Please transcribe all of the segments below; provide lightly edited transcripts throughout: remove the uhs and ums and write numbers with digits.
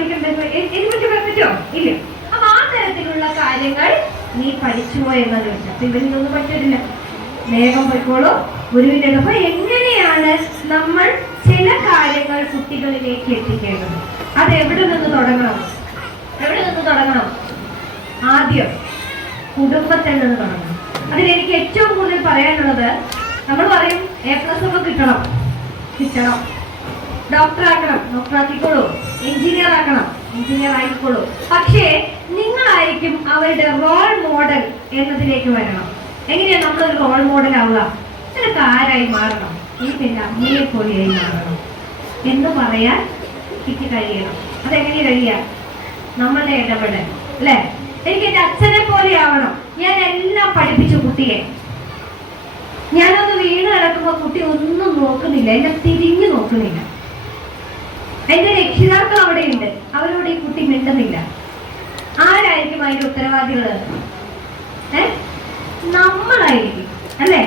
എനിക്ക് പറ്റുമോ? ഇല്ല. അപ്പൊ ആ തരത്തിലുള്ള കാര്യങ്ങൾ നീ പഠിച്ചുപോ എന്നാണ് ചോദിച്ചത്. അപ്പൊ ഇവനിതൊന്നും പറ്റില്ല, വേഗം പോയിക്കോളൂ ഗുരുവിന്റെ. അപ്പൊ എങ്ങനെയാണ് നമ്മൾ ചില കാര്യങ്ങൾ കുട്ടികളിലേക്ക് എത്തിക്കേണ്ടത്? അത് എവിടെ നിന്ന് തുടങ്ങണം? ആദ്യം കുടുംബത്തിൽ നിന്ന് തുടങ്ങണം. അതിലെനിക്ക് ഏറ്റവും കൂടുതൽ പറയാനുള്ളത്, നമ്മൾ പറയും A+ ഒക്കെ കിട്ടണം, ഡോക്ടർ ആക്കിക്കോളൂ, എഞ്ചിനീയർ ആയിക്കോളൂ. പക്ഷേ നിങ്ങളായിരിക്കും അവരുടെ റോൾ മോഡൽ എന്നതിലേക്ക് വരണം. എങ്ങനെയാണ് നമ്മളൊരു റോൾ മോഡൽ ആവുക? നിനക്ക് ആരായി മാറണം? എനിക്ക് എന്റെ അമ്മയെ പോലെയായി മാറണം എന്ന് പറയാൻ എനിക്ക് കഴിയണം. അതെങ്ങനെ കഴിയുക? നമ്മളുടെ ഇടപെടൽ അല്ലെ. എനിക്ക് എന്റെ അച്ഛനെ പോലെ ആവണം. ഞാൻ എല്ലാം പഠിപ്പിച്ചു കുട്ടിയെ. ഞാനൊന്ന് വീണ് കിടക്കുമ്പോ കുട്ടി ഒന്നും നോക്കുന്നില്ല, എന്നെ തിരിഞ്ഞു നോക്കുന്നില്ല. എന്റെ രക്ഷിതാക്കൾ അവിടെ ഉണ്ട്, അവരോട് ഈ കുട്ടി മിണ്ടുന്നില്ല. ആരായിരിക്കും അതിന്റെ ഉത്തരവാദികള്? നമ്മളായിരിക്കും അല്ലെ.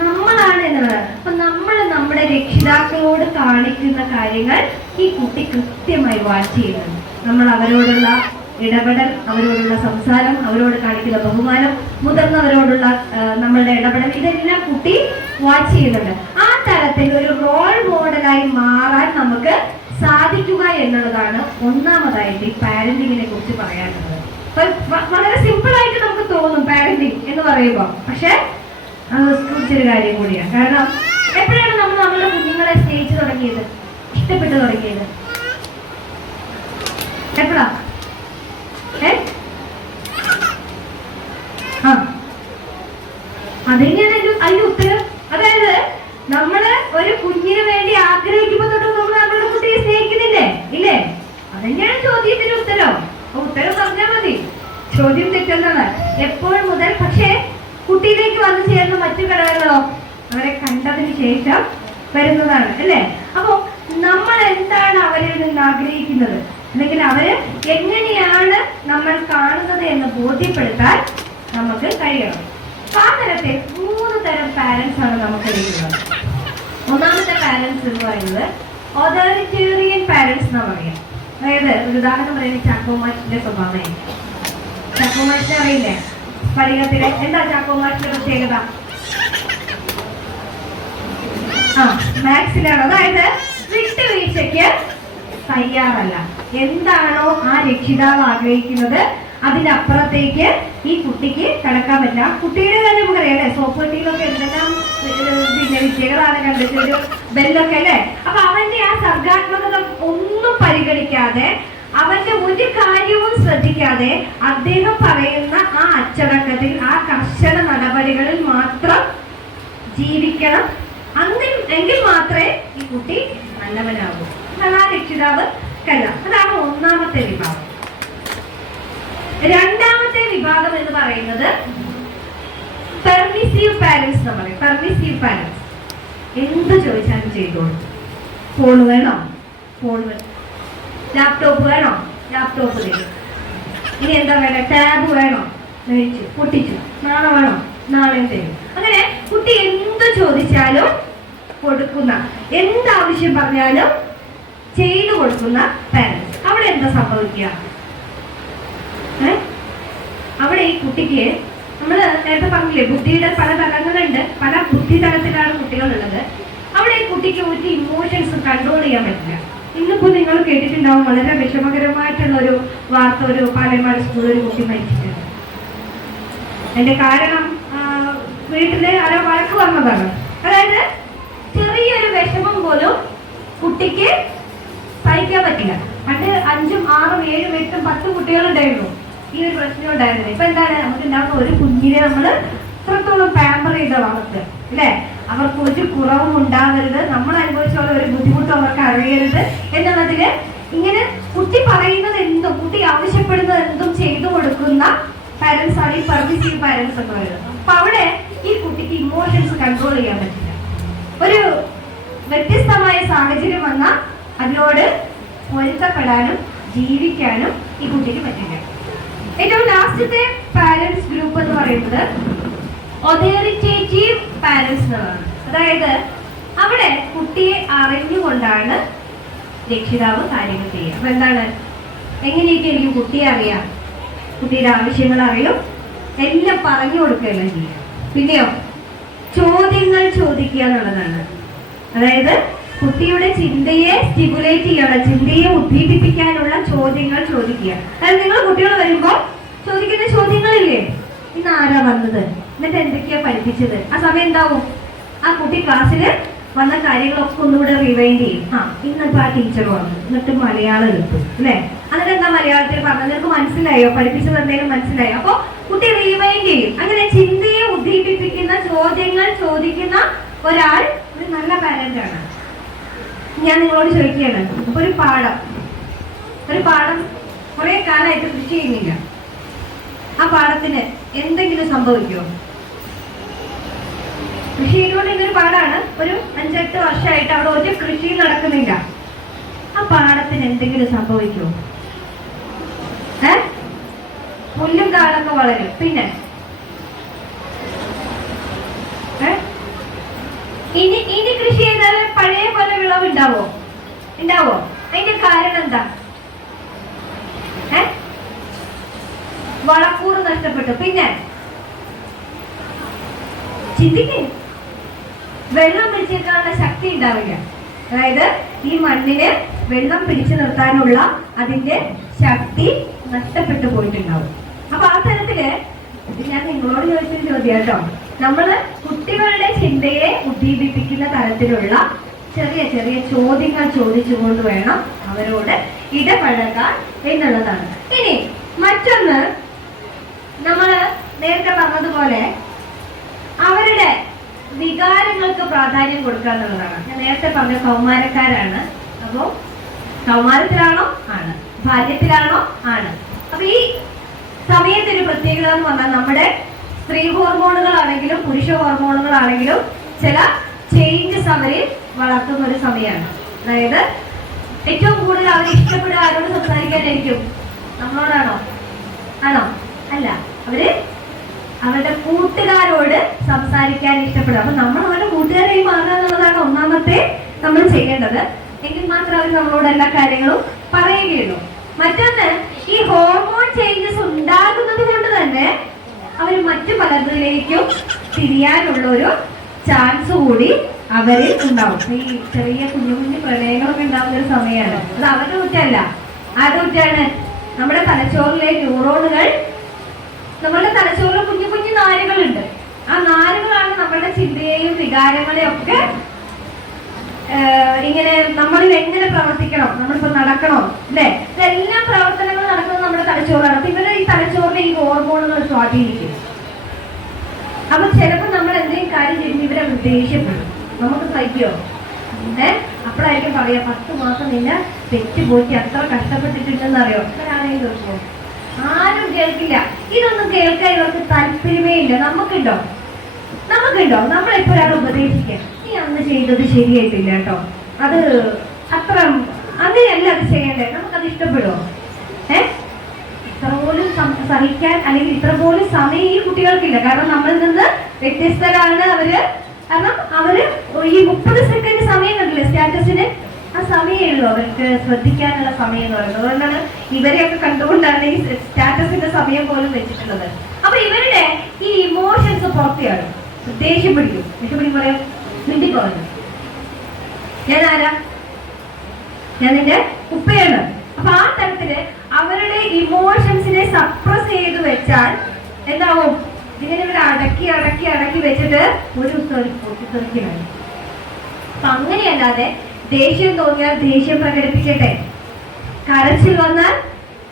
നമ്മളാണ് എന്നുള്ളത്. അപ്പൊ നമ്മൾ നമ്മുടെ രക്ഷിതാക്കളോട് കാണിക്കുന്ന കാര്യങ്ങൾ ഈ കുട്ടി കൃത്യമായി വാച്ച് ചെയ്യുന്നുണ്ട്. നമ്മൾ അവരോടുള്ള ഇടപെടൽ, അവരോടുള്ള സംസാരം, അവരോട് കാണിക്കുന്ന ബഹുമാനം, മുതിർന്നവരോടുള്ള നമ്മളുടെ ഇടപെടൽ, ഇതെല്ലാം കുട്ടി വാച്ച് ചെയ്യുന്നുണ്ട്. ആ തരത്തിൽ ഒരു റോൾ മോഡലായി മാറാൻ നമുക്ക് സാധിക്കുക എന്നുള്ളതാണ് ഒന്നാമതായിട്ട് ഈ പാരന്റിങ്ങിനെ കുറിച്ച് പറയാനുള്ളത്. വളരെ സിമ്പിൾ ആയിട്ട് നമുക്ക് തോന്നും പാരന്റിങ് എന്ന് പറയുമ്പോൾ, പക്ഷെ അത് കുറിച്ചൊരു കാര്യം കൂടിയാണ്. കാരണം എപ്പോഴാണ് നമ്മൾ നമ്മളുടെ കുഞ്ഞുങ്ങളെ സ്നേഹിച്ചു തുടങ്ങിയത്, ഇഷ്ടപ്പെട്ടു തുടങ്ങിയത്? എപ്പോഴാ? അതെങ്ങനെയാണ് അതിന്റെ ഉത്തരം? അതായത് നമ്മള് ഒരു കുഞ്ഞിന് വേണ്ടി ആഗ്രഹിക്കുമ്പോ തൊട്ട് നമ്മൾ നമ്മളുടെ കുട്ടിയെ സ്നേഹിക്കുന്നില്ലേ? ഇല്ലേ? അതെങ്ങനെയാണ് ചോദ്യത്തിന്റെ ഉത്തരം. ഉത്തരം പറഞ്ഞാൽ മതി. ചോദ്യം തെറ്റുന്നതാണ് എപ്പോൾ മുതൽ. പക്ഷേ കുട്ടിയിലേക്ക് വന്നു ചേർന്ന മറ്റു ഘടകങ്ങളോ അവരെ കണ്ടതിന് ശേഷം വരുന്നതാണ് അല്ലേ. അപ്പൊ നമ്മൾ എന്താണ് അവരിൽ നിന്ന് ആഗ്രഹിക്കുന്നത്, അല്ലെങ്കിൽ അവര് എങ്ങനെയാണ് നമ്മൾ കാണുന്നത് എന്ന് ബോധ്യപ്പെടുത്താൻ നമുക്ക് കഴിയണം. ആ തരത്തിൽ 3 തരം പാരന്റ്സ് ആണ് നമുക്ക് ഇരിക്കുന്നത്. ഒന്നാമത്തെ പാരന്റ്സ് എന്ന് പറയുന്നത് ഓതോറിറ്റേറിയൻ പാരന്റ്സ് എന്നാ പറയാം. അതായത് ഒരു ഉദാഹരണം പറയുന്നത് ചാക്കോമാറ്റിന്റെ സ്വഭാവമായിരിക്കും. ചാക്കോമാറ്റിനെ അറിയില്ലേ? സ്ഫടികത്തിലെ എന്താ ചാക്കോമാറ്റിന്റെ പ്രത്യേകത? മാത്സിലാണ്. അതായത് വിട്ടുവീഴ്ചയ്ക്ക് തയ്യാറല്ല. എന്താണോ ആ രക്ഷിതാവ് ആഗ്രഹിക്കുന്നത് അതിനപ്പുറത്തേക്ക് ഈ കുട്ടിക്ക് കടക്കാൻ പറ്റില്ല. കുട്ടിയുടെ തന്നെ നമുക്കറിയാം അല്ലെ, സോപ്പ് പെട്ടിയിലൊക്കെ എന്തെല്ലാം വിദ്യകളാണ് കണ്ടിട്ട്, ഒരു ബെല്ലൊക്കെ അല്ലെ. അപ്പൊ അവന്റെ ആ സർഗാത്മകത ഒന്നും പരിഗണിക്കാതെ, അവന്റെ ഒരു കാര്യവും ശ്രദ്ധിക്കാതെ അദ്ദേഹം പറയുന്ന ആ അച്ചടക്കത്തിൽ, ആ കർശന നടപടികളിൽ മാത്രം ജീവിക്കണം. എങ്കിൽ മാത്രമേ ഈ കുട്ടി നല്ലവനാകൂ. ആ രക്ഷിതാവ് കല്ല. അതാണ് ഒന്നാമത്തെ വിഭാഗം. രണ്ടാമത്തെ വിഭാഗം എന്ന് പറയുന്നത് പെർമിസീവ് പാരന്റ്സ് എന്ന് പറയും. പെർമിസീവ് പാരന്റ്സ് എന്ത് ചോദിച്ചാലും ചെയ്തോളൂ. ഫോൺ വേണോ? ഫോൺ വേണം. ലാപ്ടോപ്പ് വേണോ? ലാപ്ടോപ്പ് തരും. ഇനി എന്താ വേണ്ട? ടാബ് വേണോ? മേടിച്ചു, പൊട്ടിച്ചു. നാളെ വേണോ? നാളെയും തരും. അങ്ങനെ കുട്ടി എന്ത് ചോദിച്ചാലും കൊടുക്കുന്ന, എന്താവശ്യം പറഞ്ഞാലും ചെയ്തു കൊടുക്കുന്ന പാരന്റ്സ്. അവിടെ എന്താ സംഭവിക്കുക? അവിടെ ഈ കുട്ടിക്ക്, നമ്മൾ നേരത്തെ പറഞ്ഞില്ലേ, ബുദ്ധിയുടെ പല തലങ്ങളുണ്ട്, പല ബുദ്ധി തലത്തിലാണ് കുട്ടികളുള്ളത്. അവിടെ ഈ കുട്ടിക്ക് ഒരു ഇമോഷൻസ് കൺട്രോൾ ചെയ്യാൻ പറ്റില്ല. ഇന്നിപ്പോ നിങ്ങൾ കേട്ടിട്ടുണ്ടാവും വളരെ വിഷമകരമായിട്ടുള്ള ഒരു വാർത്ത. ഒരു പാലക്കാട് സ്കൂളിൽ ഒരു കുട്ടി മരിച്ചിട്ടുണ്ട്. അതിന്റെ കാരണം വീട്ടില് ആരോ വഴക്ക് പറഞ്ഞതാണ്. അതായത് ചെറിയൊരു വിഷമം പോലും കുട്ടിക്ക് സഹിക്കാൻ പറ്റില്ല. പണ്ട് 5ഉം 6ഉം 7ഉം 8ഉം 10 കുട്ടികളുണ്ടായിരുന്നു ഈ ഒരു പ്രശ്നം ഉണ്ടായിരുന്നത്. ഇപ്പൊ എന്താണ്, നമുക്ക് ഉണ്ടാകുന്ന ഒരു കുഞ്ഞിനെ നമ്മൾ എത്രത്തോളം പാമ്പർ ചെയ്ത വളർത്തുക അല്ലെ. അവർക്ക് ഒരു കുറവും ഉണ്ടാകരുത്, നമ്മൾ അനുഭവിച്ചുള്ള ഒരു ബുദ്ധിമുട്ടും അവർക്ക് അറിയരുത് എന്നുള്ളതില് ഇങ്ങനെ കുട്ടി പറയുന്നത് എന്തും, കുട്ടി ആവശ്യപ്പെടുന്നത് എന്തും ചെയ്തു കൊടുക്കുന്ന പാരന്റ്സ് ആണ് ഈ പെർമിസീവ് പാരന്റ്സ് എന്ന് പറയുന്നത്. അപ്പൊ അവിടെ ഈ കുട്ടിക്ക് ഇമോഷൻസ് കൺട്രോൾ ചെയ്യാൻ പറ്റില്ല. ഒരു വ്യത്യസ്തമായ സാഹചര്യം വന്നാൽ അതിനോട് പൊരുത്തപ്പെടാനും ജീവിക്കാനും ഈ കുട്ടിക്ക് പറ്റില്ല. ഏറ്റവും ലാസ്റ്റത്തെ പാരന്റ്സ് ഗ്രൂപ്പ് എന്ന് പറയുന്നത് ഓതോറിറ്റേറ്റീവ് പാരന്റ്സ് എന്നാണ്. അതായത് അവിടെ കുട്ടിയെ അറിഞ്ഞുകൊണ്ടാണ് രക്ഷിതാവ് കാര്യങ്ങൾ ചെയ്യുക. അപ്പൊ എന്താണ്, എങ്ങനെയൊക്കെ എനിക്ക് കുട്ടിയെ അറിയാം, കുട്ടിയുടെ ആവശ്യങ്ങൾ അറിയും, എല്ലാം പറഞ്ഞു കൊടുക്കുകയെല്ലാം ചെയ്യാം. പിന്നെയോ ചോദ്യങ്ങൾ ചോദിക്കുക എന്നുള്ളതാണ്. അതായത് കുട്ടിയുടെ ചിന്തയെ സ്റ്റിമുലേറ്റ് ചെയ്യണം, ചിന്തയെ ഉദ്ദീപിപ്പിക്കാനുള്ള ചോദ്യങ്ങൾ ചോദിക്കുക. അതായത് നിങ്ങൾ കുട്ടികൾ വരുമ്പോൾ ചോദിക്കുന്ന ചോദ്യങ്ങളില്ലേ, ഇന്ന് ആരാ വന്നത്, എന്നിട്ട് എന്തൊക്കെയാ പഠിപ്പിച്ചത്, ആ സമയം എന്താവും, ആ കുട്ടി ക്ലാസ്സിൽ വന്ന കാര്യങ്ങളൊക്കെ ഒന്നുകൂടെ റിവൈൻഡ് ചെയ്യും. ഇന്നിപ്പോ ആ ടീച്ചർ വന്നു, എന്നിട്ട് മലയാളം എടുക്കും അല്ലെ, എന്നിട്ട് എന്താ മലയാളത്തിൽ പറഞ്ഞത്, നിനക്ക് മനസ്സിലായോ, പഠിപ്പിച്ചത് എന്തെങ്കിലും മനസ്സിലായോ, അപ്പൊ കുട്ടി റിവൈൻഡ് ചെയ്യും. അങ്ങനെ ചിന്തയെ ഉദ്ദീപിപ്പിക്കുന്ന ചോദ്യങ്ങൾ ചോദിക്കുന്ന ഒരാൾ ഒരു നല്ല പാരന്റ് ആണ്. ഞാൻ നിങ്ങളോട് ചോദിക്കുകയാണ്, ഒരു പാടം കുറെ കാലമായിട്ട് കൃഷി ചെയ്യുന്നില്ല, ആ പാടത്തിന് എന്തെങ്കിലും സംഭവിക്കുമോ? കൃഷി ചെയ്തുകൊണ്ടിരുന്നൊരു പാടാണ്, ഒരു 5-8 വർഷമായിട്ട് അവിടെ ഒരു കൃഷി നടക്കുന്നില്ല, ആ പാടത്തിന് എന്തെങ്കിലും സംഭവിക്കുമോ? പുല്ലും കാടൊക്കെ വളരും, പിന്നെ ഇനി കൃഷി ചെയ്താൽ പഴയ പോലെ വിളവ് ഉണ്ടാവോ? അതിന്റെ കാരണം എന്താ? വളക്കൂറ് നഷ്ടപ്പെട്ടു. പിന്നെ ചിന്തിക്കേ, വെള്ളം പിടിച്ചേക്കാനുള്ള ശക്തി ഉണ്ടാവില്ല. അതായത് ഈ മണ്ണിന് വെള്ളം പിടിച്ചു നിർത്താനുള്ള അതിന്റെ ശക്തി നഷ്ടപ്പെട്ടു പോയിട്ടുണ്ടാവും. അപ്പൊ ആ തരത്തില് ഞാൻ നിങ്ങളോട് ചോദിച്ചൊരു ചോദ്യം കേട്ടോ, നമ്മള് കുട്ടികളുടെ ചിന്തയെ ഉദ്ദീപിപ്പിക്കുന്ന തരത്തിലുള്ള ചെറിയ ചെറിയ ചോദ്യങ്ങൾ ചോദിച്ചുകൊണ്ട് വേണം അവരോട് ഇടപഴകാൻ എന്നുള്ളതാണ്. ഇനി മറ്റൊന്ന്, നമ്മള് നേരത്തെ പറഞ്ഞതുപോലെ അവരുടെ വികാരങ്ങൾക്ക് പ്രാധാന്യം കൊടുക്കുക എന്നുള്ളതാണ്. ഞാൻ നേരത്തെ പറഞ്ഞ കൗമാരക്കാരാണ്, അപ്പോ കൗമാരത്തിലാണോ? ആണ്. ബാല്യത്തിലാണോ? ആണ്. അപ്പൊ ഈ സമയത്തൊരു പ്രത്യേകത എന്ന് പറഞ്ഞാൽ നമ്മുടെ സ്ത്രീ ഹോർമോണുകളാണെങ്കിലും പുരുഷ ഹോർമോണുകളാണെങ്കിലും ചില ചേഞ്ചസ് അവരിൽ വളർത്തുന്ന ഒരു സമയമാണ്. അതായത് ഏറ്റവും കൂടുതൽ അവർ ഇഷ്ടപ്പെടുക ആരോട് സംസാരിക്കാനായിരിക്കും? നമ്മളോടാണോ? ആണോ? അല്ല, അവര് അവരുടെ കൂട്ടുകാരോട് സംസാരിക്കാൻ ഇഷ്ടപ്പെടുക. അപ്പൊ നമ്മൾ അവരുടെ കൂട്ടുകാരായി മാറുക എന്നുള്ളതാണ് ഒന്നാമത്തെ നമ്മൾ ചെയ്യേണ്ടത്. എങ്കിൽ മാത്രം അവർ നമ്മളോട് എല്ലാ കാര്യങ്ങളും പറയുകയുള്ളൂ. മറ്റൊന്ന്, ഈ ഹോർമോൺ ചേഞ്ചസ് ഉണ്ടാകുന്നത് കൊണ്ട് തന്നെ അവർ മറ്റു പലതിലേക്കും തിരിയാനുള്ള ഒരു ചാൻസ് കൂടി അവരിൽ ഉണ്ടാവും. ഈ ചെറിയ കുഞ്ഞു കുഞ്ഞു പ്രണയങ്ങളൊക്കെ ഉണ്ടാകുന്ന ഒരു സമയമാണ്. അത് അവരുടെ കുറ്റമല്ല. ആരുടെ കുറ്റാണ്? നമ്മുടെ തലച്ചോറിലെ ന്യൂറോണുകൾ, നമ്മളുടെ തലച്ചോറിൽ കുഞ്ഞു കുഞ്ഞു നാരുകളുണ്ട്. ആ നാരുകളാണ് നമ്മളുടെ ചിന്തയെയും വികാരങ്ങളെയും ഒക്കെ ഇങ്ങനെ നമ്മളിൽ എങ്ങനെ പ്രവർത്തിക്കണം, നമ്മളിപ്പോ നടക്കണം അല്ലെ, ഇതെല്ലാം പ്രവർത്തനങ്ങൾ നടക്കുന്നത് നമ്മുടെ തലച്ചോറാണ്. അപ്പൊ ഇവരുടെ ഈ തലച്ചോറിലെ ഈ ഹോർമോണുകൾ സ്വാധീനിക്കും. അപ്പൊ ചിലപ്പോൾ നമ്മൾ എന്തെങ്കിലും കാര്യം ചെയ്യുമ്പോൾ ഇവരെ ദേഷ്യപ്പെടും. നമുക്ക് സഹിക്കോ? അപ്പോഴായിരിക്കും പറയാ, 10 മാസം നിന്നെ തെറ്റുപോറ്റി അത്ര കഷ്ടപ്പെട്ടിട്ടുണ്ടെന്ന് അറിയോ? ഒരാളെയും കേൾക്കുമോ? ആരും കേൾക്കില്ല. ഇതൊന്നും കേൾക്കാൻ ഇവർക്ക് താല്പര്യമേ ഇല്ല. നമുക്കുണ്ടോ? നമ്മളെപ്പോ ഒരാൾ ഉപദേശിക്കാം, നീ അന്ന് ചെയ്തത് ശരിയായിട്ടില്ല കേട്ടോ, അത് അത്ര അങ്ങനെയല്ല അത് ചെയ്യണ്ടേ, നമുക്കത് ഇഷ്ടപ്പെടുമോ? ഇത്ര പോലും സഹിക്കാൻ അല്ലെങ്കിൽ ഇത്ര പോലും സമയം ഈ കുട്ടികൾക്കില്ല. കാരണം നമ്മളിൽ നിന്ന് വ്യത്യസ്തരാണ് അവര്. കാരണം അവര് ഈ 30 സെക്കൻഡ് സമയം കണ്ടില്ലേ സ്റ്റാറ്റസിന്, ആ സമയമേ ഉള്ളൂ അവർക്ക് ശ്രദ്ധിക്കാനുള്ള സമയം എന്ന് പറയുന്നത്. അതുകൊണ്ടാണ് ഇവരെയൊക്കെ കണ്ടുകൊണ്ടാണ് ഈ സ്റ്റാറ്റസിന്റെ സമയം പോലും വെച്ചിട്ടുള്ളത്. അപ്പൊ ഇവരുടെ ഈ ഇമോഷൻസ് പുറത്തെയാണ്. ദേഷ്യം പിടിക്കും പറയാം, മിണ്ടിപ്പോകുന്നു, ഞാൻ ആരാ, ഞാൻ നിന്റെ ഉപ്പയാണ്. അപ്പൊ ആ തരത്തില് അവരുടെ ഇമോഷൻസിനെ സപ്രസ് ചെയ്ത് വെച്ചാൽ എന്താവും? ഇങ്ങനെ ഇവർ അടക്കി വെച്ചിട്ട് ഒരു പൊട്ടിത്തെറിക്കണം. അപ്പൊ അങ്ങനെയല്ലാതെ ദേഷ്യം തോന്നിയാൽ ദേഷ്യം പ്രകടിപ്പിക്കട്ടെ, കരച്ചിൽ വന്നാൽ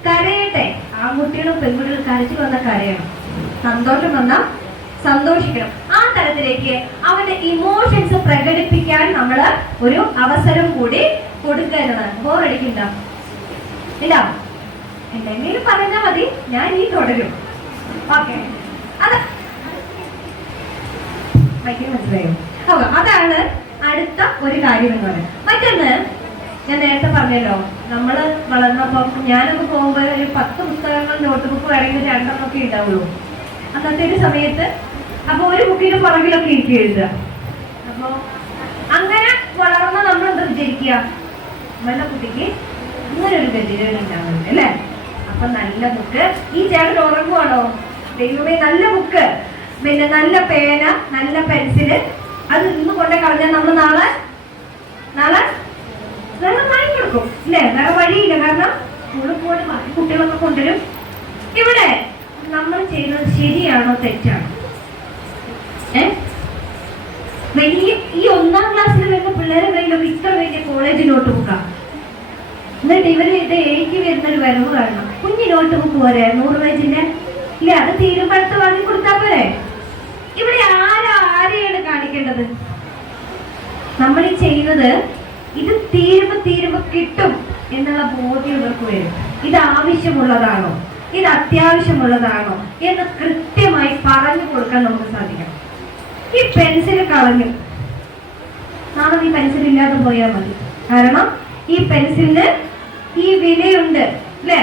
കരയട്ടെ. ആൺകുട്ടികളും പെൺകുട്ടികളും കരച്ചിൽ വന്നാൽ കരയണം, സന്തോഷം വന്നാൽ സന്തോഷിക്കണം. ആ തരത്തിലേക്ക് അവന്റെ ഇമോഷൻസ് പ്രകടിപ്പിക്കാൻ നമ്മൾ ഒരു അവസരം കൂടി കൊടുക്കേണ്ടതാണ്. ബോറടിക്കണ്ട, ഇല്ല എന്തെങ്കിലും പറഞ്ഞാൽ മതി, ഞാൻ ഈ തുടരും. ഓക്കെ, അത് മനസ്സിലായോ? അതാണ് അടുത്ത ഒരു കാര്യം എന്ന് പറയുന്നത്. മറ്റൊന്ന്, ഞാൻ നേരത്തെ പറഞ്ഞല്ലോ, നമ്മള് വളർന്നപ്പം ഞാനൊക്കെ പോകുമ്പോൾ ഒരു 10 പുസ്തകങ്ങൾ നോട്ട് ബുക്ക് വേണമെങ്കിൽ 2 ഉണ്ടാവുള്ളൂ അന്നത്തെ ഒരു സമയത്ത്. അപ്പൊ ഒരു ബുക്കിന്റെ പുറകിലൊക്കെ എനിക്ക് എഴുതുക. അപ്പൊ അങ്ങനെ വളർന്ന് നമ്മൾ എന്താ വിചാരിക്കുക, നമ്മളുടെ കുട്ടിക്ക് അങ്ങനെ ഒരു ഗതികേട് ഉണ്ടാവുന്നുണ്ട് അല്ലേ? അപ്പൊ നല്ല ബുക്ക്. ഈ ചേട്ടൻ ഉറങ്ങുവാണോ? ദൈവമേ, നല്ല ബുക്ക്, പിന്നെ നല്ല പേന, നല്ല പെൻസില്, അത് ഇന്ന് കൊണ്ടേ കളഞ്ഞാൽ നമ്മൾ നാളെ വാങ്ങിക്കൊടുക്കും അല്ലേ? വേറെ വഴിയില്ല. കാരണം സ്കൂളിൽ പോയി ബാക്കി കുട്ടികളൊക്കെ കൊണ്ടുവരും. ഇവിടെ നമ്മൾ ചെയ്യുന്നത് ശരിയാണോ തെറ്റാണോ? വലിയ ഈ 1ാം ക്ലാസ്സിൽ വരുന്ന പിള്ളേരെ കയ്യിലൊക്കെ ഇത്ര വലിയ കോളേജ് നോട്ട് ബുക്കാണ്. എന്നിട്ട് ഇവര് ഇത് എഴുതി വരുന്നൊരു വരവ് കാണണം. കുഞ്ഞു നോട്ട് ബുക്ക് പോരെ 100 പേജിന്റെ? ഇല്ല, അത് തീരുമ്പടുത്ത് വാങ്ങി കൊടുത്താൽ പോരെ? ഇവിടെ ആരെയാണ് കാണിക്കേണ്ടത്? നമ്മൾ ഈ ചെയ്യുന്നത് ഇത് തീരുമ്പോ കിട്ടും എന്നുള്ള ബോധ്യം ഇവർക്ക് വരും. ഇത് ആവശ്യമുള്ളതാണോ, ഇത് അത്യാവശ്യമുള്ളതാണോ എന്ന് കൃത്യമായി പറഞ്ഞു കൊടുക്കാൻ നമുക്ക് സാധിക്കണം. ഈ പെൻസിൽ കളഞ്ഞു, നാളെ ഈ പെൻസിൽ ഇല്ലാതെ പോയാൽ മതി. കാരണം ഈ പെൻസിലിന് ഈ വിലയുണ്ട് അല്ലേ?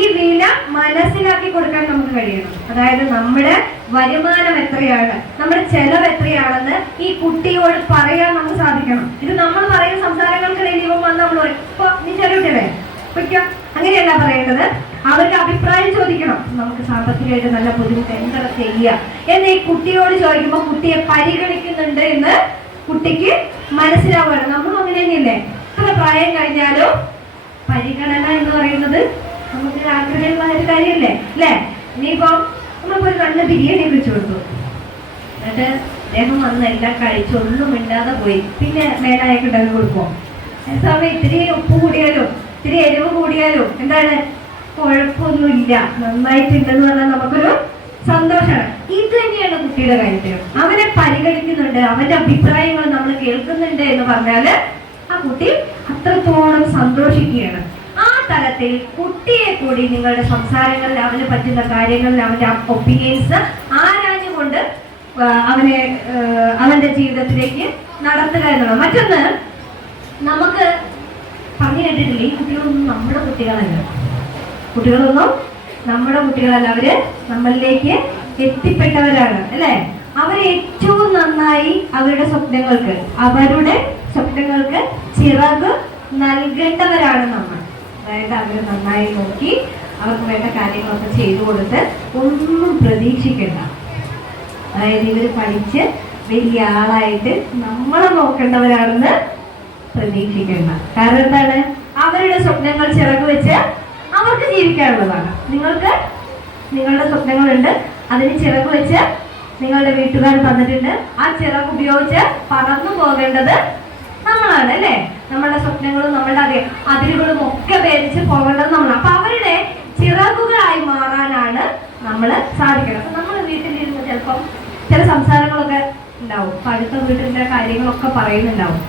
ഈ വില മനസ്സിലാക്കി കൊടുക്കാൻ നമുക്ക് കഴിയണം. അതായത് നമ്മുടെ വരുമാനം എത്രയാണ്, നമ്മുടെ ചെലവ് എത്രയാണെന്ന് ഈ കുട്ടിയോട് പറയാൻ നമുക്ക് സാധിക്കണം. ഇത് നമ്മൾ പറയുന്ന സംസാരങ്ങൾക്കിടയിൽ ഇവ വന്ന് നമ്മൾ ഇപ്പൊ നീ ചെലവിട്ടല്ലേ പൊയ്ക്കോ, അങ്ങനെയല്ല പറയേണ്ടത്. അവരുടെ അഭിപ്രായം ചോദിക്കണം. നമുക്ക് സാമ്പത്തികമായിട്ട് നല്ല ബുദ്ധിമുട്ട്, എന്താ ചെയ്യുക എന്ന് ഈ കുട്ടിയോട് ചോദിക്കുമ്പോൾ കുട്ടിയെ പരിഗണിക്കുന്നുണ്ട് എന്ന് കുട്ടിക്ക് മനസ്സിലാവുകയാണ്. നമ്മളും അങ്ങനെ തന്നെയല്ലേ? ഇത്ര പ്രായം കഴിഞ്ഞാലും പരിഗണന എന്ന് പറയുന്നത് നമുക്ക് ആഗ്രഹമുള്ള ഒരു കാര്യമല്ലേ അല്ലേ? ഇനിയിപ്പോ നമ്മളിപ്പോ ഒരു നല്ല ബിരിയാണി വെച്ചു കൊടുത്തു, എന്നിട്ട് അദ്ദേഹം വന്ന് എല്ലാം കഴിച്ച് ഒന്നും മിണ്ടാതെ പോയി, പിന്നെ മേലായൊക്കെ ഉണ്ടാക്കി കൊടുക്കുമോ? സമയം ഇത്തിരി ഉപ്പ് കൂടിയാലും ഇത്തിരി എരിവ് കൂടിയാലും എന്താണ്, കുഴപ്പമൊന്നുമില്ല, നന്നായിട്ടുണ്ടെന്ന് പറഞ്ഞാൽ നമുക്കൊരു സന്തോഷമാണ്. ഇത് തന്നെയാണ് കുട്ടിയുടെ കാര്യത്തിൽ. അവനെ പരിഗണിക്കുന്നുണ്ട്, അവന്റെ അഭിപ്രായങ്ങൾ നമ്മൾ കേൾക്കുന്നുണ്ട് എന്ന് പറഞ്ഞാല് ആ കുട്ടി അത്രത്തോളം സന്തോഷിക്കുകയാണ്. ആ തലത്തിൽ കുട്ടിയെ കൂടി നിങ്ങളുടെ സംസാരങ്ങളിൽ അവന് പറ്റുന്ന കാര്യങ്ങളിൽ അവന്റെ ഒപ്പീനിയൻസ് ആരാഞ്ഞുകൊണ്ട് അവന്റെ ജീവിതത്തിലേക്ക് നടത്തുക എന്നുള്ളത്. മറ്റൊന്ന്, നമുക്ക് പറഞ്ഞു കേട്ടിട്ടില്ല, ഈ കുട്ടികളൊന്നും നമ്മുടെ കുട്ടികളല്ല. കുട്ടികളൊന്നും നമ്മുടെ കുട്ടികളല്ല, അവര് നമ്മളിലേക്ക് എത്തിപ്പെട്ടവരാണ് അല്ലെ? അവര് ഏറ്റവും നന്നായി അവരുടെ സ്വപ്നങ്ങൾക്ക് ചിറക് നൽകേണ്ടവരാണ് നമ്മൾ. അതായത് അവര് നന്നായി നോക്കി അവർക്ക് വേണ്ട കാര്യങ്ങളൊക്കെ ചെയ്തു കൊടുത്ത് ഒന്നും പ്രതീക്ഷിക്കണ്ട. അതായത് ഇവര് പഠിച്ച് വലിയ ആളായിട്ട് നമ്മളെ നോക്കേണ്ടവരാണെന്ന് പ്രതീക്ഷിക്കണ്ട. കാരണം എന്താണ്, അവരുടെ സ്വപ്നങ്ങൾ ചിറക് വെച്ച് അവർക്ക് ജീവിക്കാനുള്ളതാണ്. നിങ്ങൾക്ക് നിങ്ങളുടെ സ്വപ്നങ്ങളുണ്ട്, അതിന് ചിറക് വെച്ച് നിങ്ങളുടെ വീട്ടുകാർ തന്നിട്ടുണ്ട്. ആ ചിറക് ഉപയോഗിച്ച് പറന്നു പോകേണ്ടത് നമ്മളാണ് അല്ലേ? നമ്മളുടെ സ്വപ്നങ്ങളും നമ്മളുടെ അതിരുകളും ഒക്കെ ഭേദിച്ച് പോകേണ്ടത് നമ്മളാണ്. അപ്പൊ അവരുടെ ചിറകുകളായി മാറാനാണ് നമ്മൾ സാധിക്കണം. അപ്പൊ നമ്മൾ വീട്ടിലിരുന്ന് ചിലപ്പം ചില സംസാരങ്ങളൊക്കെ ഉണ്ടാവും, അടുത്ത വീട്ടിലെ കാര്യങ്ങളൊക്കെ പറയുന്നുണ്ടാവും.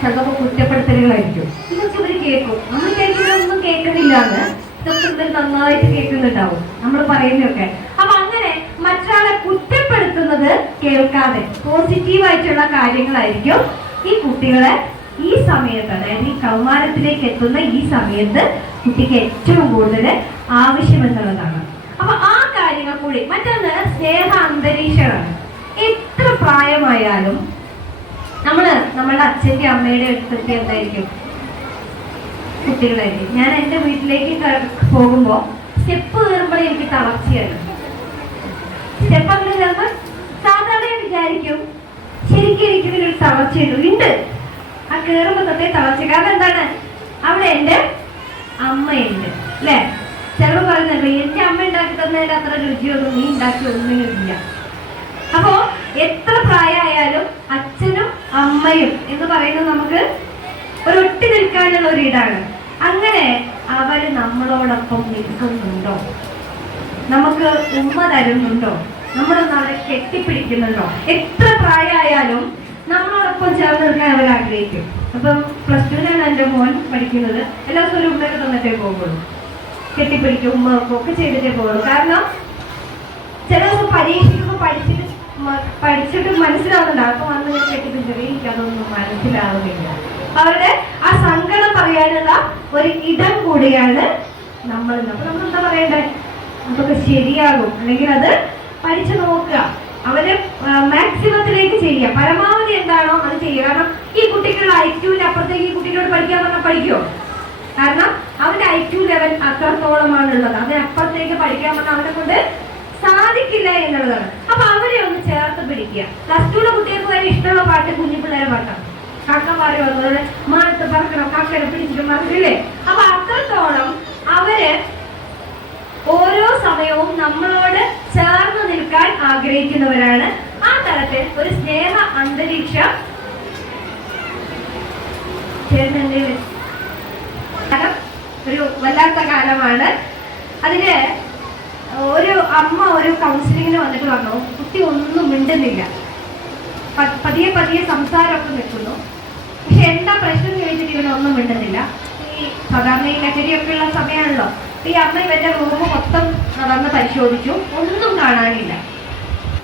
ചിലപ്പോൾ കുറ്റപ്പെടുത്തലുകളായിരിക്കും. ഇതൊക്കെ ഇവർ കേൾക്കും. നമ്മൾ കേൾക്കുന്നതൊന്നും കേൾക്കുന്നില്ലാന്ന് ഇതൊക്കെ ഇവർ നന്നായിട്ട് കേൾക്കുന്നുണ്ടാവും നമ്മൾ പറയുന്നതൊക്കെ. അപ്പൊ അങ്ങനെ മറ്റൊരാളെ കുറ്റപ്പെടുത്തുന്നത് കേൾക്കാതെ പോസിറ്റീവായിട്ടുള്ള കാര്യങ്ങളായിരിക്കും ഈ കുട്ടികളെ ഈ സമയത്ത്, അതായത് ഈ കൗമാരത്തിലേക്ക് എത്തുന്ന ഈ സമയത്ത് കുട്ടിക്ക് ഏറ്റവും കൂടുതൽ ആവശ്യമെന്നുള്ളതാണ്. അപ്പൊ ആ കാര്യങ്ങൾ കൂടി. മറ്റൊന്ന്, സ്നേഹ അന്തരീക്ഷമാണ്. എത്ര പ്രായമായാലും നമ്മളുടെ അച്ഛൻ്റെ അമ്മയുടെ അടുത്തൊക്കെ എന്തായിരിക്കും, കുട്ടികളായിരിക്കും. ഞാൻ എൻ്റെ വീട്ടിലേക്ക് പോകുമ്പോൾ സ്റ്റെപ്പ് കയറുമ്പോൾ എനിക്ക് തളർച്ചയാണ്. സ്റ്റെപ്പ് അങ്ങനെ കയറുമ്പോൾ സാധാരണ വിചാരിക്കും ശരിക്കും എനിക്കിതിനൊരു തളർച്ചയുണ്ട്. ആ കയറുമ്പോൾ തൊട്ടേ തളർച്ച. കാരണം എന്താണ്, അവിടെ എൻ്റെ അമ്മയുണ്ട് അല്ലേ? ചിലപ്പോൾ പറയുന്നുണ്ട് എൻ്റെ അമ്മ ഉണ്ടാക്കി തന്നതിൻ്റെ അത്ര രുചിയൊന്നും നീ ഉണ്ടാക്കി ഒന്നിനുമില്ല. അപ്പോ എത്ര പ്രായമായാലും അച്ഛനും അമ്മയും എന്ന് പറയുന്നത് നമുക്ക് ഒരു ഒട്ടി നിൽക്കാനുള്ള ഒരിടാണ്. അങ്ങനെ അവര് നമ്മളോടൊപ്പം നിൽക്കുന്നുണ്ടോ, നമുക്ക് ഉമ്മ തരുന്നുണ്ടോ, നമ്മളൊന്ന് അവരെ കെട്ടിപ്പിടിക്കുന്നുണ്ടോ? എത്ര പ്രായമായാലും നമ്മളോടൊപ്പം ചേർന്ന് നിൽക്കാൻ അവർ ആഗ്രഹിക്കും. അപ്പം +2 എൻ്റെ മോൻ പഠിക്കുന്നത്. എല്ലാ ദിവസവും ഒരു ഉമ്മയൊക്കെ തന്നിട്ടേ പോകുള്ളൂ, കെട്ടിപ്പിടിക്കും, ഉമ്മ ഒക്കെ ചെയ്തിട്ടേ പോകുള്ളൂ. കാരണം ചില ദിവസം പരീക്ഷിക്കുമ്പോൾ പഠിച്ചിട്ട് മനസ്സിലാവുന്നുണ്ട്. അപ്പൊ വന്ന് കെട്ടിപ്പിടിച്ചത് എനിക്കതൊന്നും മനസ്സിലാവുന്നില്ല. അവരുടെ ആ സങ്കടം പറയാനുള്ള ഒരു ഇടം കൂടിയാണ് നമ്മൾ. അപ്പൊ നമ്മൾ എന്താ പറയണ്ടേ, അതൊക്കെ ശരിയാകും, അല്ലെങ്കിൽ അത് പഠിച്ചു നോക്കുക, അവര് മാക്സിമത്തിലേക്ക് ചെയ്യുക, പരമാവധി എന്താണോ അത് ചെയ്യുക. കാരണം ഈ കുട്ടികളുടെ IQ-ന്റെ അപ്പുറത്തേക്ക് ഈ കുട്ടികളോട് പഠിക്കാൻ പറഞ്ഞാൽ പഠിക്കുമോ? കാരണം അവന്റെ IQ ലെവൽ അത്രത്തോളമാണുള്ളത്. അതിനപ്പുറത്തേക്ക് പഠിക്കാൻ വന്ന അവനെ കൊണ്ട് സാധിക്കില്ല എന്നുള്ളതാണ്. അപ്പൊ അവരെ ഒന്ന് ചേർത്ത് പിടിക്കുക. പ്ലസ് ടുവിലെ കുട്ടികൾക്ക് വരെ ഇഷ്ടമുള്ള പാട്ട് കുഞ്ഞു പിള്ളേരെ പാട്ടാണ്. കാക്കമാരെ വന്നത് മാനത്ത് പറക്കണം, കാക്കനെ പിടിച്ചിട്ട് മറിയില്ലേ. അപ്പൊ അത്രത്തോളം അവര് ഓരോ സമയവും നമ്മളോട് ചേർന്ന് നിൽക്കാൻ ആഗ്രഹിക്കുന്നവരാണ്. ആ തരത്തിൽ ഒരു സ്നേഹ അന്തരീക്ഷം ഒരു വല്ലാത്ത കാലമാണ്. അതിന് ഒരു അമ്മ ഒരു കൗൺസിലിങ്ങിന് വന്നിട്ട് പറഞ്ഞു, കുട്ടി ഒന്നും മിണ്ടുന്നില്ല, പതിയെ പതിയെ സംസാരമൊക്കെ നിൽക്കുന്നു, പക്ഷെ എന്താ പ്രശ്നം ചോദിച്ചിട്ട് ഇവനൊന്നും മിണ്ടുന്നില്ല. ഈ സാധാരണ ഈ ലഹരിയൊക്കെ ഉള്ള സമയമാണല്ലോ. ഈ അമ്മ ഇവന്റെ റൂം മൊത്തം നടന്ന് പരിശോധിച്ചു, ഒന്നും കാണാനില്ല.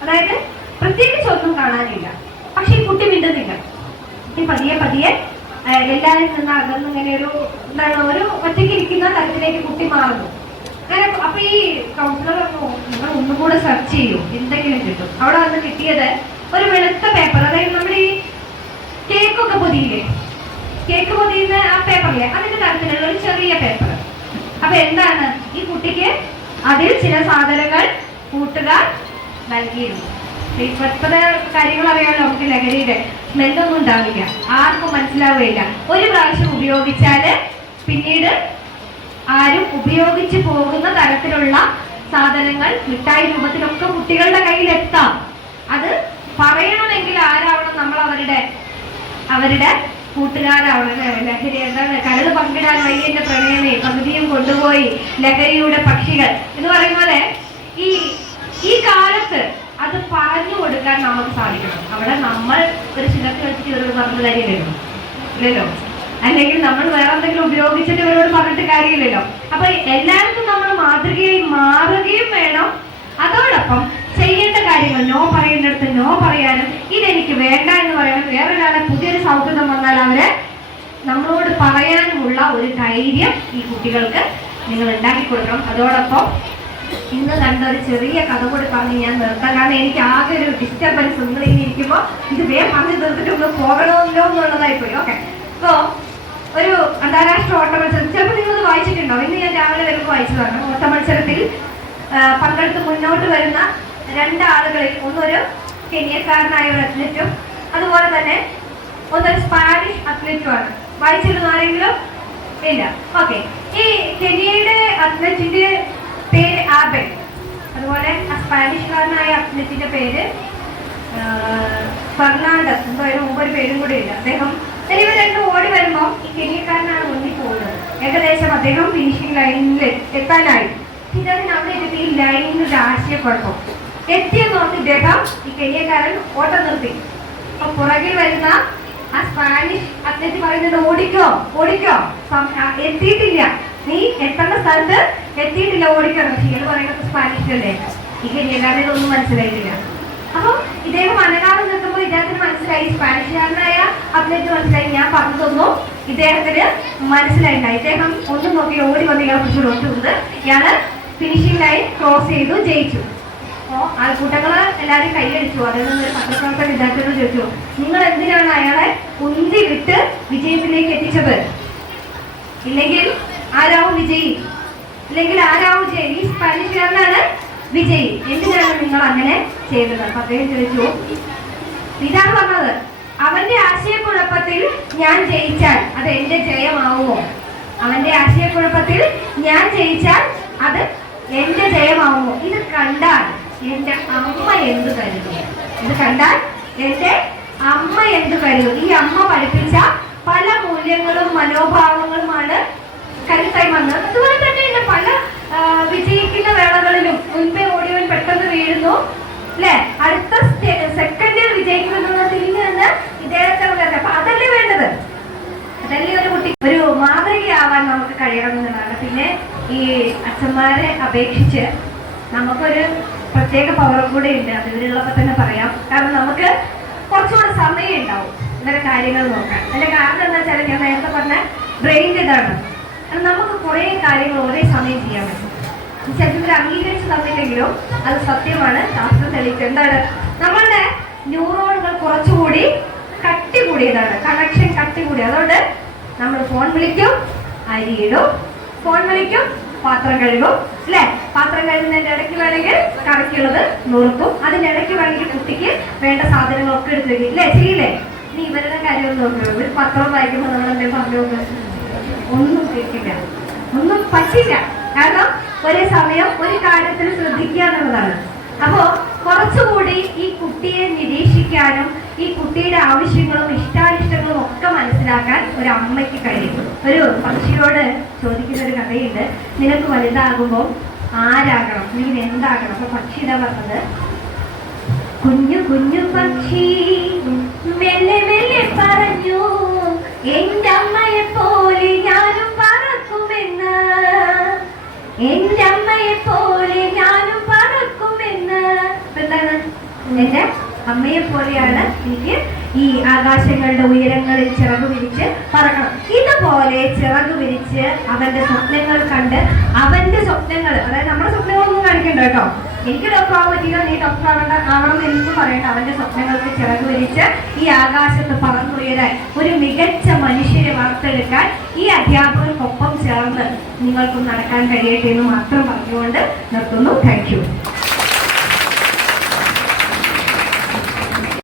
അതായത് പ്രത്യേകിച്ച് ഒന്നും കാണാനില്ല. പക്ഷെ ഈ കുട്ടി മിണ്ടുന്നില്ല. കുട്ടി പതിയെ പതിയെ എല്ലാവരിൽ നിന്ന് അകന്ന് ഇങ്ങനെ ഒരു ഒറ്റയ്ക്ക് ഇരിക്കുന്ന തരത്തിലേക്ക് കുട്ടി മാറുന്നു. അങ്ങനെ അപ്പൊ ഈ കൗൺസിലർ പറഞ്ഞു, നിങ്ങൾ ഒന്നുകൂടെ സെർച്ച് ചെയ്യൂ, എന്തെങ്കിലും കിട്ടും. അവിടെ വന്ന് കിട്ടിയത് ഒരു വെളുത്ത പേപ്പർ, അതായത് നമ്മുടെ ഈ കേക്കൊക്കെ പൊതിയില്ലേ, കേക്ക് പൊതിയുന്ന ആ പേപ്പറില്ലേ, അതിന്റെ തരത്തിലുള്ള ഒരു ചെറിയ പേപ്പർ. അപ്പൊ എന്താണ്, ഈ കുട്ടിക്ക് അതിൽ ചില സാധനങ്ങൾ കൂട്ടുകാർ നൽകിയിരുന്നു. ഇപ്പോഴത്തെ കാര്യങ്ങൾ അറിയാമല്ലോ നമുക്ക്, ലഹരിയുടെ സ്മെല്ലൊന്നും ഉണ്ടാവില്ല, ആർക്കും മനസ്സിലാവുകയില്ല. ഒരു പ്രാവശ്യം ഉപയോഗിച്ചാല് പിന്നീട് ആരും ഉപയോഗിച്ചു പോകുന്ന തരത്തിലുള്ള സാധനങ്ങൾ മിഠായി രൂപത്തിലൊക്കെ കുട്ടികളുടെ കയ്യിലെത്താം. അത് പറയണമെങ്കിൽ ആരാവണം, നമ്മൾ അവരുടെ കൂട്ടുകാരാവണം. ലഹരി എന്താണ്, കരട് പങ്കിടാൻ വയ്യന്റെ പ്രണയമേ പകുതിയും കൊണ്ടുപോയി ലഹരിയുടെ പക്ഷികൾ എന്ന് പറയുന്ന പോലെ ഈ കാലത്ത് അത് പറഞ്ഞു കൊടുക്കാൻ നമുക്ക് സാധിക്കണം. അവിടെ നമ്മൾ ഒരു ചിലക്ക് വെച്ചിട്ട് ഇവരോട് പറഞ്ഞു തരില്ലല്ലോ, ഇല്ലല്ലോ. അല്ലെങ്കിൽ നമ്മൾ വേറെ എന്തെങ്കിലും ഉപയോഗിച്ചിട്ട് ഇവരോട് പറഞ്ഞിട്ട് കാര്യമില്ലല്ലോ. അപ്പൊ എല്ലാവർക്കും നമ്മൾ മാതൃകയായി മാറുകയും വേണം. അതോടൊപ്പം ചെയ്യേണ്ട കാര്യങ്ങൾ, നോ പറയേണ്ടടുത്ത് നോ പറയാനും, ഇതെനിക്ക് വേണ്ട എന്ന് പറയാനും, വേറൊരാളെ പുതിയൊരു സൗഹൃദം വന്നാൽ അവരെ നമ്മളോട് പറയാനുമുള്ള ഒരു ധൈര്യം ഈ കുട്ടികൾക്ക് നിങ്ങൾ ഉണ്ടാക്കി കൊടുക്കണം. അതോടൊപ്പം ഇന്ന് കണ്ട ഒരു ചെറിയ കഥ കൂടി പറഞ്ഞ് ഞാൻ നിർത്താം. കാരണം എനിക്ക് ആകെ ഒരു ഡിസ്റ്റർബൻസ്, നിങ്ങൾ ഇങ്ങനെ ഇരിക്കുമ്പോൾ ഇത് വേഗം പറഞ്ഞ് തീർത്തിട്ട് ഒന്ന് പോകണമല്ലോ എന്നുള്ളതായി പോയി. ഓക്കെ, അപ്പോ ഒരു അന്താരാഷ്ട്ര ഓട്ട മത്സരം ചിലപ്പോൾ നിങ്ങളത് വായിച്ചിട്ടുണ്ടോ? ഇന്ന് ഞാൻ രാവിലെ വരുമ്പോൾ വായിച്ചതാണ്. ഓട്ട മത്സരത്തിൽ പങ്കെടുത്ത് മുന്നോട്ട് വരുന്ന രണ്ടാളുകളിൽ ഒന്നൊരു കെനിയക്കാരനായ ഒരു അത്ലറ്റും അതുപോലെ തന്നെ ഒന്നൊരു സ്പാനിഷ് അത്ലറ്റുമാണ്. വായിച്ചിരുന്ന ആരെങ്കിലും? ഇല്ല. ഓക്കെ, ഈ കെനിയയുടെ അത്ലറ്റിന്റെ പേര് ആബെൽ, അതുപോലെ സ്പാനിഷ്കാരനായ അത്ലറ്റിന്റെ പേര് ഫെർണാണ്ടസ്, എന്തോ അതിന് മുമ്പ് ഒരു പേരും കൂടി ഇല്ല. അദ്ദേഹം ഇവർ രണ്ടും ഓടി വരുമ്പോൾ ഈ കെനിയക്കാരനാണ് മുന്നിൽ പോകുന്നത്. ഏകദേശം അദ്ദേഹം ഫിനിഷിംഗ് ലൈനിൽ എത്താനായി. ഇദ്ദേഹത്തിന് അവിടെ എത്തി ഈ ലൈനിൽ ഒരു ആശയക്കുഴപ്പം എത്തിയെന്ന് പറഞ്ഞ് ഇദ്ദേഹം ഈ കെനിയക്കാരൻ ഓട്ടം നിർത്തി. അപ്പൊ പുറകിൽ വരുന്ന ആ സ്പാനിഷ് അത്ലറ്റ് പറയുന്നത്, ഓടിക്കോ ഓടിക്കോ, എത്തിയിട്ടില്ല, നീ എത്തേണ്ട സ്ഥലത്ത് എത്തിയിട്ടില്ല, ഓടിക്കണം. ഷീൽ പറയുന്നത് സ്പാനിഷല്ലേ. ഈ കെനിയക്കാരൻ ഇതൊന്നും മനസ്സിലായിട്ടില്ല. അപ്പൊ ഇദ്ദേഹം അനങ്ങാതെ നിൽക്കുമ്പോൾ ഇദ്ദേഹത്തിന് മനസ്സിലായി, സ്പാനിഷുകാരനായ അത്ലറ്റ് മനസ്സിലായി, ഞാൻ പറഞ്ഞതൊന്നും ഇദ്ദേഹത്തിന് മനസ്സിലായില്ല. ഇദ്ദേഹം ഒന്നും നോക്കി ഓടി വന്ന് ഇയാളെ കുറിച്ച് ഒറ്റുകൊണ്ട് ഇയാള് ഫിനിഷിംഗ് ലൈൻ ക്രോസ് ചെയ്തു, ജയിച്ചു. അപ്പോ ആൾക്കൂട്ടങ്ങള് എല്ലാവരും കൈയടിച്ചു. അതിൽ നിന്നൊരു പത്രപ്രവർത്തകൻ ഇദ്ദേഹത്തോട് ചോദിച്ചു, നിങ്ങൾ എന്തിനാണ് അയാളെ ഉന്തി വിട്ട് വിജയത്തിലേക്ക് എത്തിച്ചത്? ഇല്ലെങ്കിൽ ആരാവും വിജയി, ഇല്ലെങ്കിൽ ആരാവും വിജയി? ഈ സ്പാനിഷുകാരനാണ് വിജയി, എന്തിനാണ് നിങ്ങൾ അങ്ങനെ ചെയ്തത്? അപ്പൊ അദ്ദേഹം ചോദിച്ചു, ഇതാണ് പറഞ്ഞത്, അവന്റെ ആശയക്കുഴപ്പത്തിൽ ഞാൻ ജയിച്ചാൽ അത് എന്റെ ജയമാവുമോ? അവന്റെ ആശയക്കുഴപ്പത്തിൽ ഞാൻ ജയിച്ചാൽ അത് എന്റെ ജയമാവുമോ? ഇത് കണ്ടാൽ എന്റെ അമ്മ എന്ത് കരുതും? ഇത് കണ്ടാൽ എന്റെ അമ്മ എന്ത് കരുതും? ഈ അമ്മ പഠിപ്പിച്ച പല മൂല്യങ്ങളും മനോഭാവങ്ങളുമാണ് കരുത്തായി വന്നത്. അതുപോലെ തന്നെ എന്റെ പല വിജയിക്കുന്ന വേളകളിലും മുൻപേ ഓടിയവൻ പെട്ടെന്ന് വീഴുന്നു, അല്ലെ, അടുത്ത സെക്കൻഡിൽ വിജയിക്കുമെന്നുള്ള തിരിഞ്ഞു നിന്ന് ഇദ്ദേഹത്തെ വന്നത്. അപ്പൊ അതല്ലേ വേണ്ടത്? അതല്ലേ ഒരു കുട്ടി ഒരു മാതൃകയാവാൻ നമുക്ക് കഴിയണം എന്നുള്ളതാണ്. പിന്നെ ഈ അച്ഛന്മാരെ അപേക്ഷിച്ച് നമുക്കൊരു പ്രത്യേക പവറും കൂടെ ഉണ്ട്. അത് ഇവരുള്ളപ്പോൾ തന്നെ പറയാം. കാരണം നമുക്ക് കുറച്ചുകൂടെ സമയം ഉണ്ടാവും ഇങ്ങനെ കാര്യങ്ങൾ നോക്കാൻ. അതിന്റെ കാരണം എന്താ വെച്ചാൽ, ഞാൻ നേരത്തെ പറഞ്ഞ ബ്രെയിൻ ഇതാണ്. നമുക്ക് കുറെ കാര്യങ്ങൾ ഒരേ സമയം ചെയ്യാൻ പറ്റും. ചിലപ്പോൾ അംഗീകരിച്ച് തന്നില്ലെങ്കിലും അത് സത്യമാണ്, ശാസ്ത്രം തെളിയിക്കും. എന്താണ്, നമ്മളുടെ ന്യൂറോണുകൾ കുറച്ചുകൂടി കട്ടി കൂടിയതാണ്, കണക്ഷൻ കട്ടി കൂടി. അതുകൊണ്ട് നമ്മൾ ഫോൺ വിളിക്കും, അരിയിടും, ഫോൺ വിളിക്കും, പാത്രം കഴുകും അല്ലെ. പാത്രം കഴുകുന്നതിന്റെ ഇടയ്ക്ക് വേണമെങ്കിൽ കറിക്കുള്ളത് നുറുക്കും, അതിനിടയ്ക്ക് വേണമെങ്കിൽ കുട്ടിക്ക് വേണ്ട സാധനങ്ങളൊക്കെ എടുത്ത് വയ്ക്കും അല്ലേ, ചെയ്യില്ലേ? ഇനി ഇവരുടെ കാര്യം നോക്കുന്നത്, ഒരു പത്രം വായിക്കുമ്പോൾ നമ്മൾ എന്തെങ്കിലും പറഞ്ഞു നോക്കുക, ഒന്നും കേൾക്കില്ല, ഒന്നും പറ്റില്ല. കാരണം ഒരേ സമയം ഒരു കാര്യത്തിൽ ശ്രദ്ധിക്കുക എന്നുള്ളതാണ്. അപ്പോ കുറച്ചുകൂടി ഈ കുട്ടിയെ നിരീക്ഷിക്കാനും ഈ കുട്ടിയുടെ ആവശ്യങ്ങളും ഇഷ്ടാനിഷ്ടങ്ങളും ഒക്കെ മനസ്സിലാക്കാൻ ഒരു അമ്മയ്ക്ക് കഴിയും. ഒരു പക്ഷിയോട് ചോദിക്കുന്ന ഒരു കഥയുണ്ട്, നിനക്ക് വലുതാകുമ്പോൾ ആരാകണം, നീ എന്താകണം? അപ്പൊ പക്ഷി ഇതാ പറഞ്ഞത്, കുഞ്ഞു കുഞ്ഞു പക്ഷി മെല്ലെ മെല്ലെ പറഞ്ഞു, എന്റെ അമ്മയെ പോലെ ഞാനും പറക്കുമെന്ന്, എന്റെ അമ്മയെ പോലെ ഞാനും പറക്കുമെന്ന്. എന്താണ്? എന്റെ അമ്മയെ പോലെയാണ് എനിക്ക് ഈ ആകാശങ്ങളുടെ ഉയരങ്ങളിൽ ചിറക് വിരിച്ച് പറക്കണം. ഇതുപോലെ ചിറക് വിരിച്ച് അവന്റെ സ്വപ്നങ്ങൾ കണ്ട്, അവന്റെ സ്വപ്നങ്ങൾ, അതായത് നമ്മുടെ സ്വപ്നങ്ങളൊന്നും കാണിക്കണ്ട കേട്ടോ, എനിക്ക് ഡോക്ടർ ആവാൻ പറ്റില്ല, നീ ഡോക്ടർ ആവണം എന്ന് പറയണ്ട. അവന്റെ സ്വപ്നങ്ങൾക്ക് ചിറക് വിരിച്ച് ഈ ആകാശത്ത് പറന്നുയരാൻ, ഒരു മികച്ച മനുഷ്യരെ വാർത്തെടുക്കാൻ ഈ അധ്യാപകർക്കൊപ്പം ചേർന്ന് നിങ്ങൾക്കും നടക്കാൻ കഴിയട്ടെ എന്ന് മാത്രം പറഞ്ഞുകൊണ്ട് നിർത്തുന്നു. Thank you.